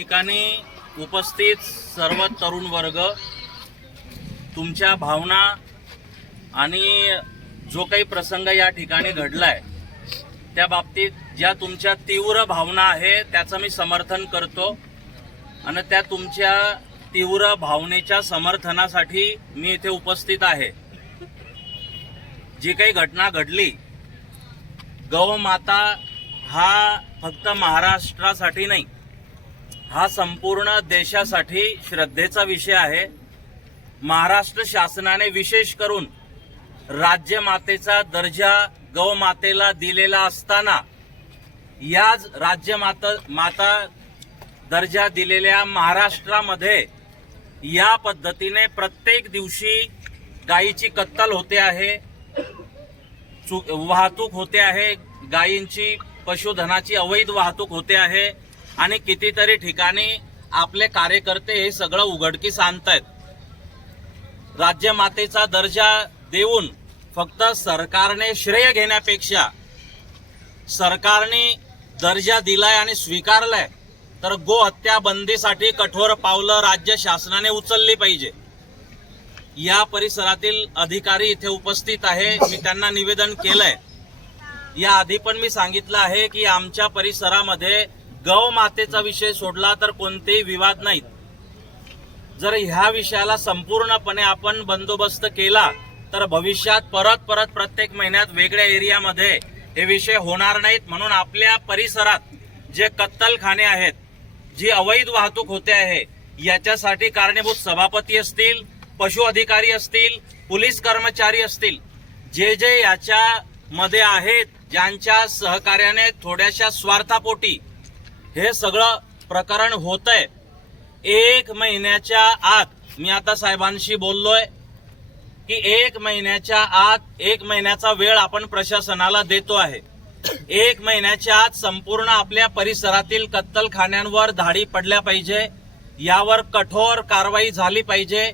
ठिकाणी उपस्थित सर्व तरुण वर्ग तुमच्या भावना आणि जो काही प्रसंग या ठिकाणी घडलाय त्या बाबतीत ज्या तुमच्या तीव्र भावना आहे त्याचं मी समर्थन करतो. आणि त्या तुमच्या तीव्र भावनेच्या समर्थनासाठी मी इथे उपस्थित आहे. जी काही घटना घडली गौमाता हा फक्त महाराष्ट्रासाठी नाही हा संपूर्ण देशासाठी श्रद्धेचा विषय आहे. महाराष्ट्र शासनाने विशेष करून राज्यमातेचा दर्जा गौमातेला दिलेला असताना याच राज्यमाता माता दर्जा दिलेल्या महाराष्ट्रामध्ये या पद्धतीने प्रत्येक दिवशी गायीची कत्तल होते आहे चु- वाहतूक होते आहे गायींची पशुधनाची अवैध वाहतूक होते आहे. आणि कितीतरी ठिकाणी आपले कार्यकर्ते हे सगळं उघडकीस आणतायत. राज्यमातेचा दर्जा देऊन फक्त सरकारने श्रेय घेण्यापेक्षा सरकारने दर्जा दिलाय आणि स्वीकारलाय तर गो हत्याबंदीसाठी कठोर पावलं राज्य शासनाने उचलली पाहिजे. या परिसरातील अधिकारी इथे उपस्थित आहे मी त्यांना निवेदन केलंय. या आधी पण मी सांगितलं आहे की आमच्या परिसरामध्ये गौ मातेचा विषय सोडला तर कोणतेही विवाद नाहीत. जर ह्या विषयाला संपूर्णपणे आपण बंदोबस्त केला तर भविष्यात परत परत प्रत्येक महिन्यात वेगळ्या एरियामध्ये हे विषय होणार नाहीत. म्हणून आपल्या परिसरात जे कत्तलखाने आहेत जी अवैध वाहतूक होते आहे याच्यासाठी कारणीभूत सभापती असतील पशु अधिकारी असतील पोलीस कर्मचारी असतील जे जे याच्यामध्ये आहेत ज्यांच्या सहकार्याने थोड्याशा स्वार्थापोटी हे सगळं प्रकरण होत आहे एक महिन्याच्या आत मी आता साहेबांशी बोललोय की एक महिन्याच्या आत एक महिन्याचा वेळ आपण प्रशासनाला देतो आहे. एक महिन्याच्या आत संपूर्ण आपल्या परिसरातील कत्तलखान्यांवर धाडी पडल्या पाहिजे यावर कठोर कारवाई झाली पाहिजे.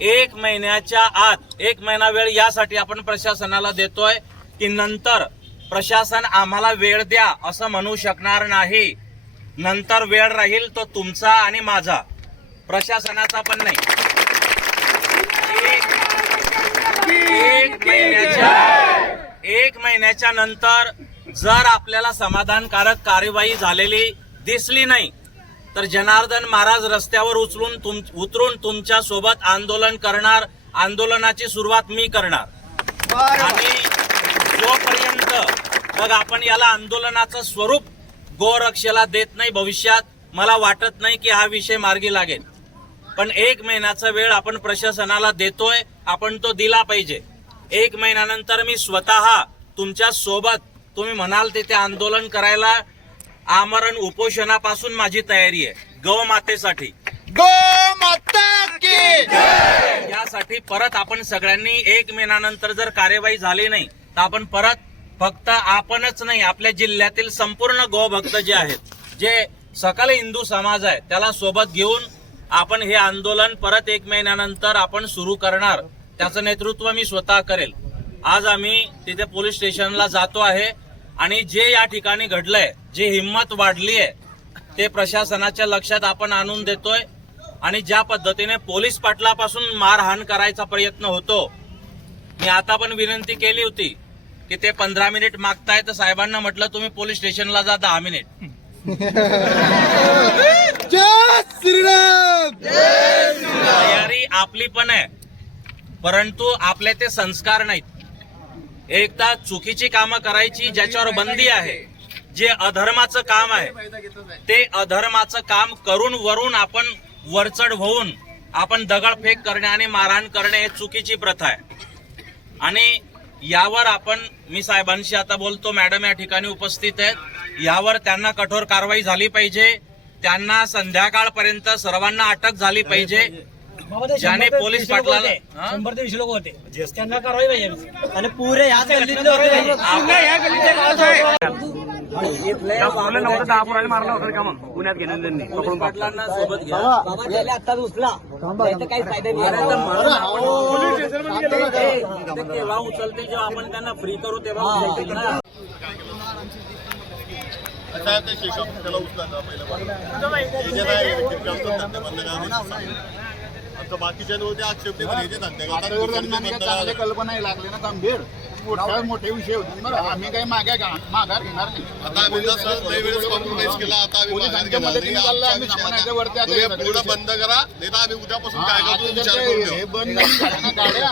एक महिन्याच्या आत एक महिना वेळ यासाठी आपण प्रशासनाला देतोय की नंतर प्रशासन आम्हाला वेळ द्या असं म्हणू शकणार नाही. नंतर वेळ राहील तो तुमचा आणि माझा. प्रशासनाचा पण नाही. एक- महिन्याच्या एक महिन्याच्या नंतर जर आपल्याला समाधानकारक कार्यवाही झालेली दिसली नाही तर जनार्दन महाराज रस्त्यावर उचलून तुम उतरून तुमच्यासोबत आंदोलन करणार. आंदोलनाची सुरुवात मी करणार. आणि जोपर्यंत मग आपण याला आंदोलनाचं स्वरूप गोरक्षेला देत नाही भविष्यात. मला वाटत नाही की हा विषय मार्गी लागेल. पण एक महिन्याचा वेळ आपण प्रशासनाला देतोय आपण तो दिला पाहिजे. एक महिन्यानंतर मी स्वतः तुमच्यासोबत तुम्ही म्हणाल तिथे आंदोलन करायला आमरण उपोषणापासून माझी तयारी आहे. गौमातेसाठी यासाठी परत आपण सगळ्यांनी एक महिन्यानंतर जर कार्यवाही झाली नाही तर आपण परत फक्त आपणच नाही आपल्या जिल्ह्यातील संपूर्ण गोभक्त जे आहेत जे सकल हिंदू समाज आहे त्याला सोबत घेऊन आपण हे आंदोलन परत एक महिन्यानंतर आपण सुरू करणार त्याचं नेतृत्व मी स्वतः करेल. आज आम्ही तिथे पोलीस स्टेशनला जातो आहे आणि जे या ठिकाणी घडलंय जी हिंमत वाढली आहे ते प्रशासनाच्या लक्षात आपण आणून देतोय आणि ज्या पद्धतीने पोलीस पाटलापासून मारहाण करायचा प्रयत्न होतो मी आता पण विनंती केली होती की ते पंधरा मिनिट मागताय तर साहेबांना म्हटलं तुम्ही पोलीस स्टेशनला जा दहा मिनिट. तयारी आपली पण आहे. परंतु आपले ते संस्कार नाहीत. एकदा चुकीची कामं करायची ज्याच्यावर बंदी आहे जे अधर्माचं काम आहे ते अधर्माचं काम करून वरून आपण वरचढ होऊन आपण दगडफेक करणे आणि मारहाण करणे हे चुकीची प्रथा आहे. आणि यावर आपण मी साहेबांशी आता बोलतो मॅडम या ठिकाणी उपस्थित आहेत. यावर त्यांना कठोर कारवाई झाली पाहिजे. त्यांना संध्याकाळपर्यंत सर्वांना अटक झाली पाहिजे. ते ज्याने पोलीस पाटलाला-? शंभर ते वीस लोक होते. त्यांना कारवाई पाहिजे. आणि पुरे ह्या गल्लीतले होते. तेव्हा जेव्हा आपण त्यांना फ्री करू तेव्हा ते त्याला उचलायचा पहिलं बाकीच्यांवरती आक्षेप नाही पण जे धंदे करतात, दुसऱ्यांचे बंद चांगली करा. कल्पना लागली ना गंभीर मोठ्या मोठे विषय होते. बरं आम्ही काही मागे माघार घेणार नाही. आता आम्ही जसं लई वेळेस कॉम्प्रोमाइज केला आता आम्ही माघार पोलिसांच्या घेणार नाही. मदतीने चाललं, आमचा आम्ही विषय थांबवण्याच्या आता. वरती आता तुम्ही हे सगळे. पूर्ण विषय. बंद करा नाही तर आम्ही उद्यापासून काय आता करतो जर विचार ते करून हे घेऊ. बंद नाही झालं ना गाड्या?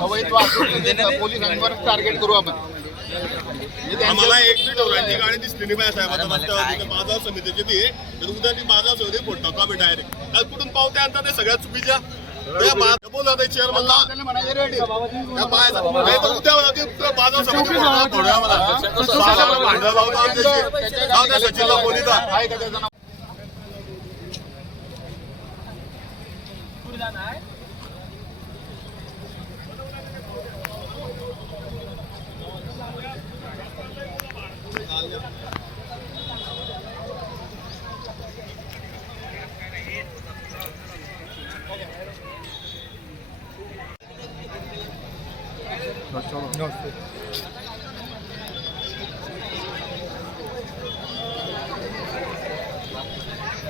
अवैध वाहतूक पोलिसांवर टार्गेट करू आपण. म्हणजे त्यांचं- आम्हाला एक मिनिट ती गाडी दिसली नाही माझ्या साहेबांना रस्त्यावर तिथे बाजार समितीची बी आहे. तर उद्या ती बाजार समिती फोडतो आम्ही डायरेक्ट काल कुठून पावत्या आणतात ते सगळ्या चुकीच्या? त्या बा- बोला ते चेअरमनला त्याला म्हणायचे रेडी. त्या बाहेर- नाही तर उद्या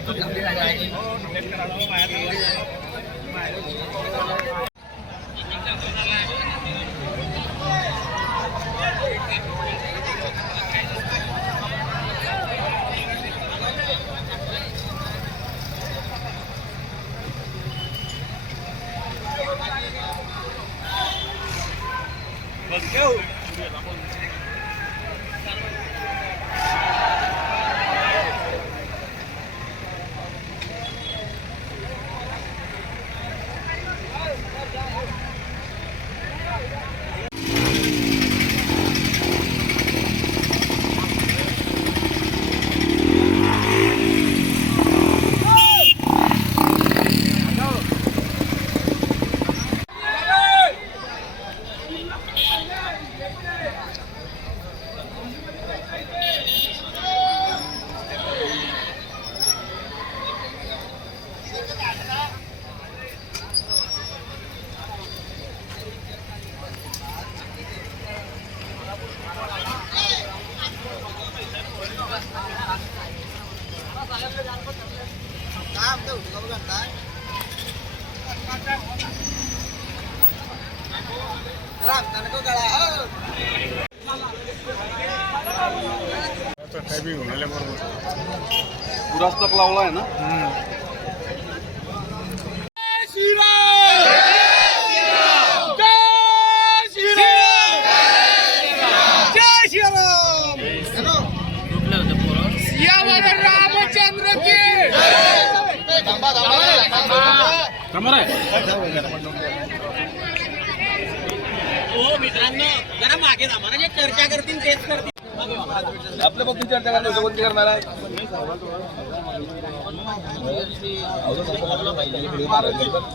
ผมจะไปอะไรผมจะไปอะไรมาไม่รู้ सचिनला लावला आहे का त्याचं नाव हो मित्रांनो जरा मागे जा. मला जे चर्चा करतील तेच करतील.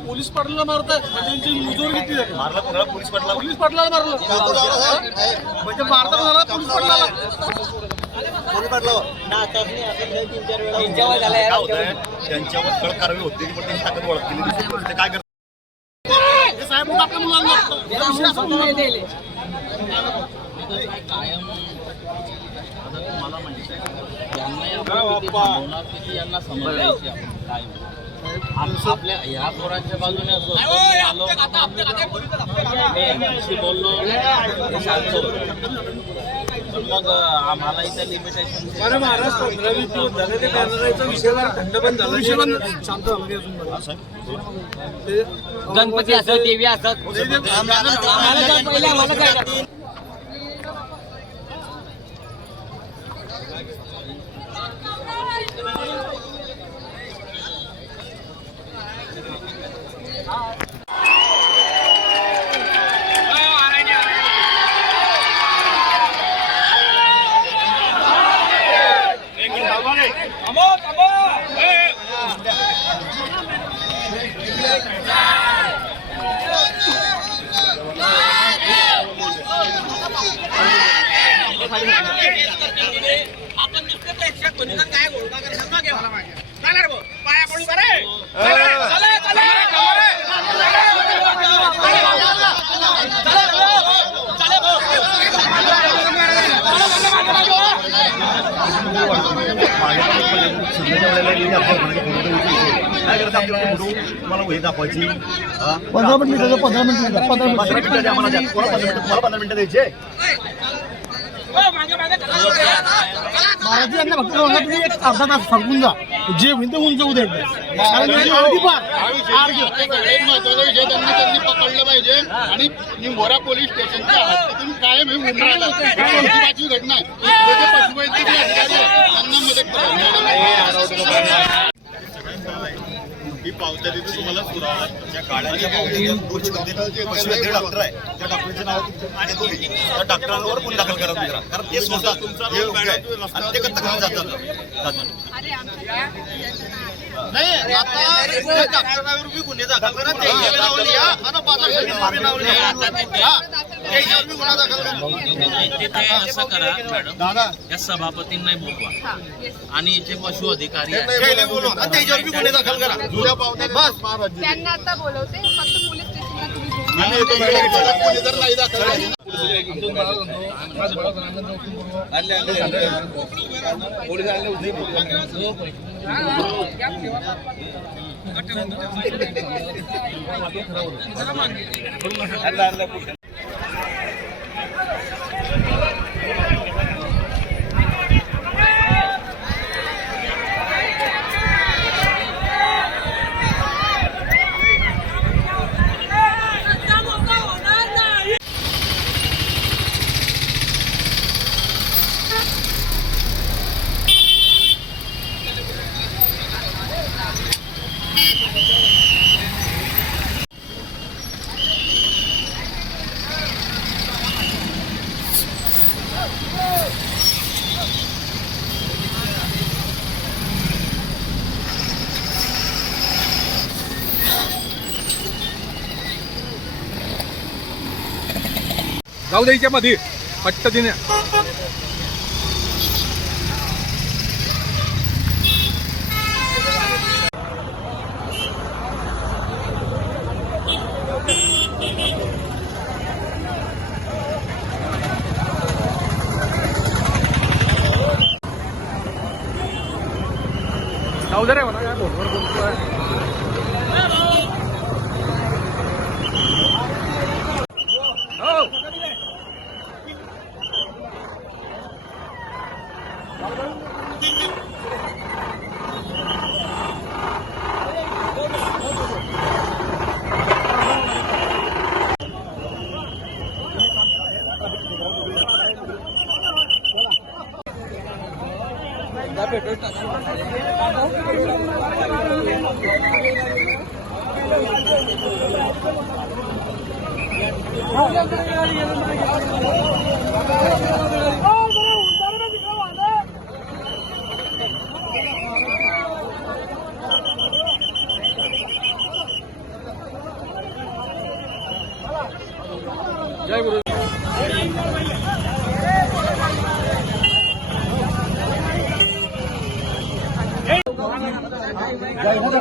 पोलीस पाटलाला मारतात म्हणजे त्यांची मुजोर मारला कोणाला? पोलीस पाटला पोलीस पाटलाला मारलं. म्हणजे मारता कोणाला पोलीस पाटलाला. झाला यार. त्यांच्यावर कळ कारवाई होते पण त्यांची ताकद ओळखली काय करतात? हे साहेब मग आपल्या मुलांना हुकूम नाही दिले. आपल्या ह्या पोरांच्या बाजूने असो हे पण मग आम्हाला इथे लिमिटेशन गणपती असत देवी असत आम्हाला काय पहिले आम्हाला काय आपण नुसतं प्रेक्षक म्हणून तर काय घोळका करणार ना घेऊ चला रे भाऊ, पाया पडू का रे? चला, चला, चला. चला, भाऊ. सध्याच्या वेळेला मी आपल्या घराच्या फोटो विषयी काय करत आपले फोटो मला हे दाखवायची हा? पंधरा मिनिट पंधरा मिनिट पंधरा मिनिट पंधरा मिनिटं तुम्हाला पंधरा मिनिटं द्यायचे महाराजी यांना फक्त तुम्ही एक अर्धा तास सांगून जा जे होईल ते होऊन जाऊ दे. कारण त्याची पार. सगळ्यात महत्त्वाचा विषय त्यांनी त्यांनी पकडलं पाहिजे. आणि निंभोरा पोलीस स्टेशनच्या हद्दीतून कायम हे महत्वाची घटना आहे? पशुवैद्यकीय अधिकारी त्यांना मदत ही पावत्या तिथे तुम्हाला पुरावा गाड्यांच्या डॉक्टर आहे. त्या डॉक्टरचे नाव तुमच्या तुम्ही त्या डॉक्टरांवर गुन्हा दाखल करा तुम्ही. कारण ते स्वतः हे योग्य आहे. आणि ते कत्तल करून जातात. नाही आता डॉक्टरांवर गुन्हे दाखल करा. त्याच्यावर नाव लिहा आणि बाजार समितीवर हा, तिथे असं करा मॅडम. दादा. या सभापतींना बोलवा. हा आणि इथे पशु अधिकारी त्यांना आता बोलवते फक्त पोलीस स्टेशनला तुम्ही आणि येतो मॅडम. गुन्हे जर नाही दाखल जय